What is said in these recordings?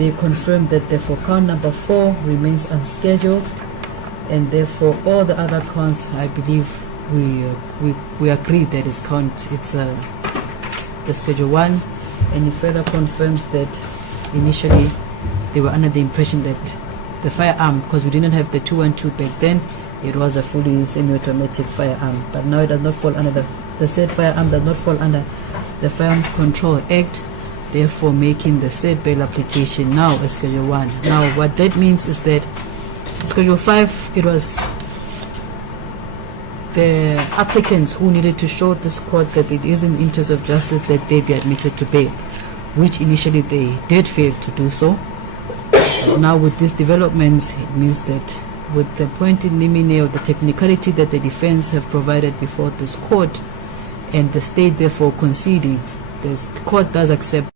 they confirmed that therefore count number 4 remains unscheduled, and therefore all the other counts, I believe we agree that it's the schedule 1, and it further confirms that initially they were under the impression that the firearm, because we didn't have the 212 back then, it was a fully semi-automatic firearm, but now it does not fall under the said firearm does not fall under the Firearms Control Act, therefore making the said bail application now a Schedule 1. Now what that means is that Schedule 5, it was the applicants who needed to show this court that it is in the interest of justice that they be admitted to bail, which initially they did fail to do so. Now with these developments, it means that with the point in limine of the technicality that the defense have provided before this court, and the state therefore conceding, the court does accept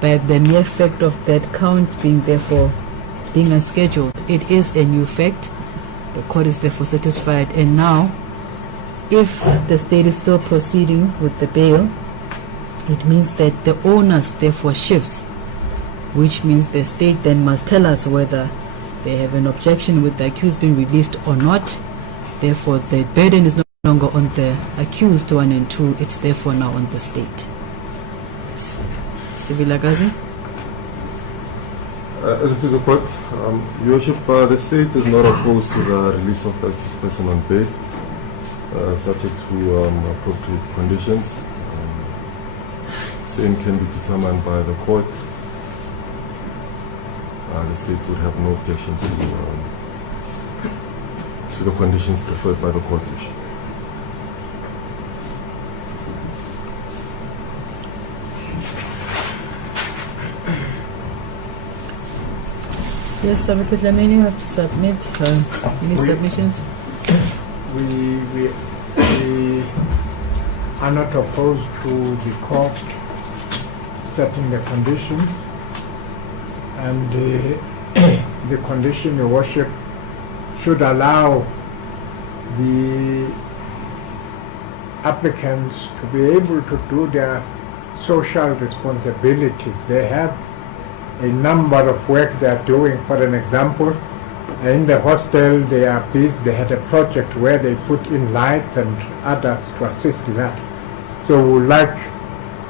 by the mere fact of that count being therefore being unscheduled. It is a new fact. The court is therefore satisfied, and now if the state is still proceeding with the bail, it means that the onus therefore shifts, which means the state then must tell us whether they have an objection with the accused being released or not. Therefore the burden is no longer on the accused 1 and 2, it's therefore now on the state. Yes. Mr. Vilagazi? As it is a court, Your Worship, the state is not opposed to the release of the accused person on bail, subject to appropriate conditions. Same can be determined by the court. The state would have no objection to the conditions preferred by the court. Yes, Advocate Lamini, you have to submit any submissions. We are not opposed to the court setting the conditions, and the condition, Your Worship, should allow the applicants to be able to do their social responsibilities. They have a number of work they are doing. For an example, in the hostel they are busy, they had a project where they put in lights and others to assist in that. So we would like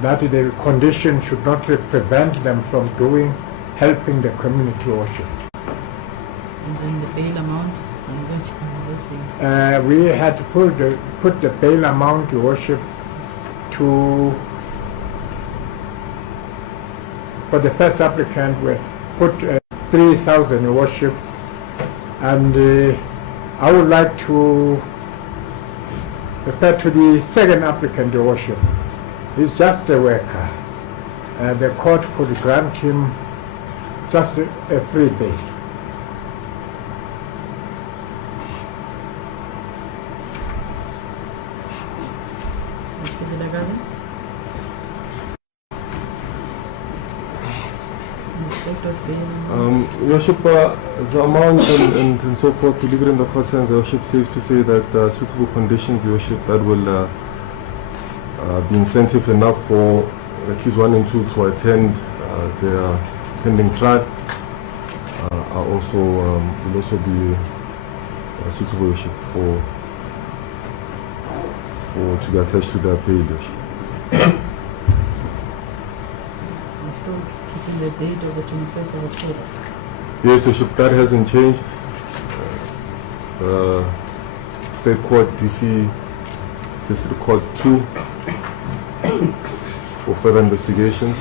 that the condition should not prevent them from helping the community worship. And then the bail amount? We had put the bail amount, Your Worship, for the first applicant we put 3,000, Your Worship, and I would like to refer to the second applicant, Your Worship. He's just a worker. The court could grant him just a free bail. Mr. Vilagazi? Your Worship, the amount and so forth, to leave it in the court's hands, Your Worship, safe to say that suitable conditions, Your Worship, that will be incentive enough for accused 1 and 2 to attend their pending trial, will also be suitable, Your Worship, to be attached to their bail, Your Worship. We're still keeping the date of the 21st of October. Yes, Your Worship, that hasn't changed. State Court DC District Court 2 for further investigations.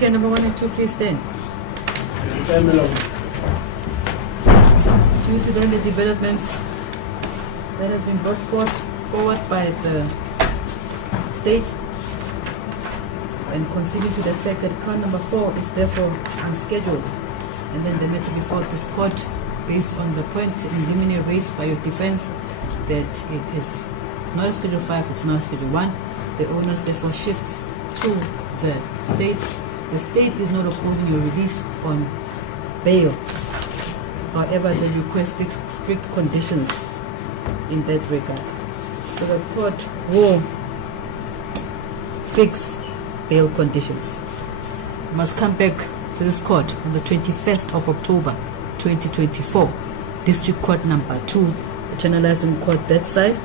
Okay, number 1 and 2, please stand. Due to then the developments that have been brought forward by the state, and considering to the fact that count number 4 is therefore unscheduled, and then the matter before this court, based on the point in limine raised by your defense that it is not a schedule 5, it's not a schedule 1, the onus therefore shifts to the state. The state is not opposing your release on bail. However, they request strict conditions in that regard. So the court will fix bail conditions. You must come back to this court on the 21st of October 2024. District Court number 2, the channelizing court that side.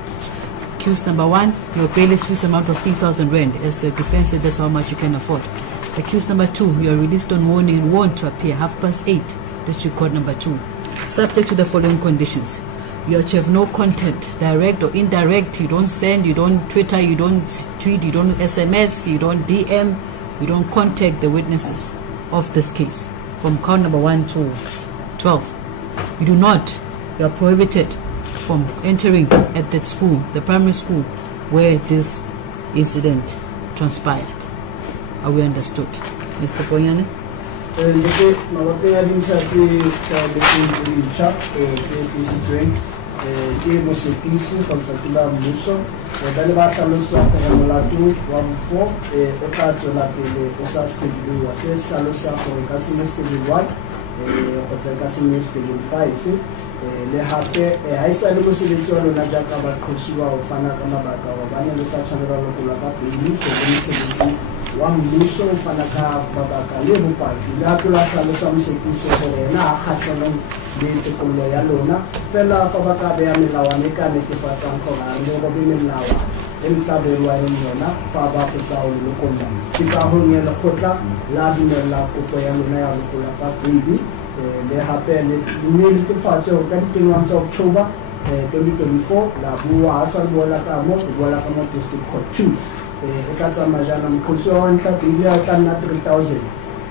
Accused number 1, your bail is fixed amount of 3,000 rand. As the defense said, that's how much you can afford. Accused number 2, you are released on warning and warned to appear 8:30, District Court number 2. Subject to the following conditions. You are to have no content, direct or indirect. You don't send, you don't Twitter, you don't tweet, you don't SMS, you don't DM, you don't contact the witnesses of this case from count number 1 to 12. You do not, you are prohibited from entering at that school, the primary school where this incident transpired. Are we understood? Mr. Poyane? le hape ha isa le mosebetsi wa lona jaaka baqhosiwa ho fana ka mabaka wa bana le sa tshwanela ho lokola ka pele se mosebetsi wa mmuso ho fana ka mabaka le bopaki le hape la hlalosa mosebetsi hore yena a kgahlanong le tekolo ya lona fela fa ba ka beha melawana e ka netefatsang hore a le go be melawana e tlabelwang yona fa ba go tsa ho lokolla ke ka ho ne lekgotla la dumella kopo ya lona ya lokolla ka pele le hape le netefatse hore ka di-21 tsa October 2024 la bua ha sa buela ka mo District Court 2 e tla tsamaya jana mokgosi wa ntlha pele ya tla nna 3,000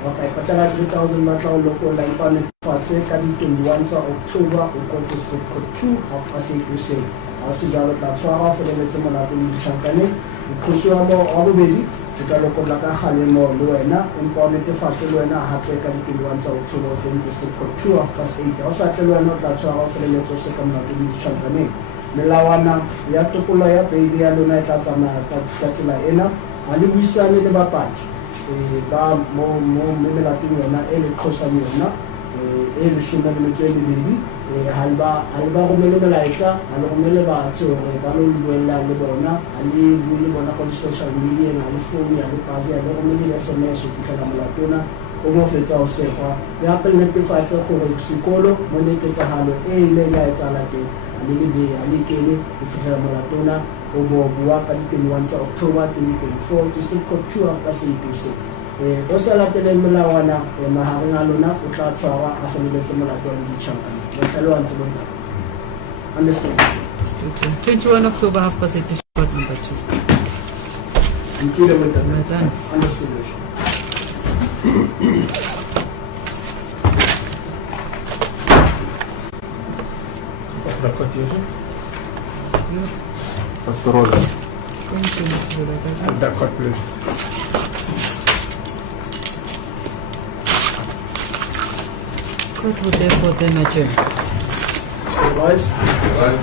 okay patala 3,000 ba tla ho lokolla empa netefatse ka di-21 tsa October o ko District Court 2 ha se ke se ha se jalo tla tshwara feleletse molato le ditjhankane mokgosi wa mo wa bobedi ka lokolla ka kgalemo le wena empa o netefatse le wena hape ka di-21 tsa October District Court 2 8:30 ha o sa tle le wena o tla tshwara feleletse o se ka molato le ditjhankaneng melawana ya tokolo ya beili ya lona e tla tsamaya ka tsela ena ha le buisane le bapaki ba mo melatong yona e le qhosang yona e le shome le metso e mebedi ha ba romele melaetsa ha le romele batho hore ba lo buella le bona ha le bue le bona ko di-social media ha le phone ya le pasi ha le romele SMS o fitlhela molatona o mo fetsa o sekwa le hape le netefatse gore sekolo mo neketsagalo e ile ya etsala teng ali kene o fitlhela molatona o bo bua ka di-21 tsa October 2024 District Court 2 8:30 o sa latele melawana mahareng a lona o tla tshwarwa a feleletse molato wa ditjhankane motlhalo wa ntse bona understand 21 October 8:30 District Court number 2. Thank you very much. Well done. Understood. The court user? Pastor Rosa. Thank you, Mr. Vilakazi. And the court, please. Court will therefore then adjourn. Otherwise, Right.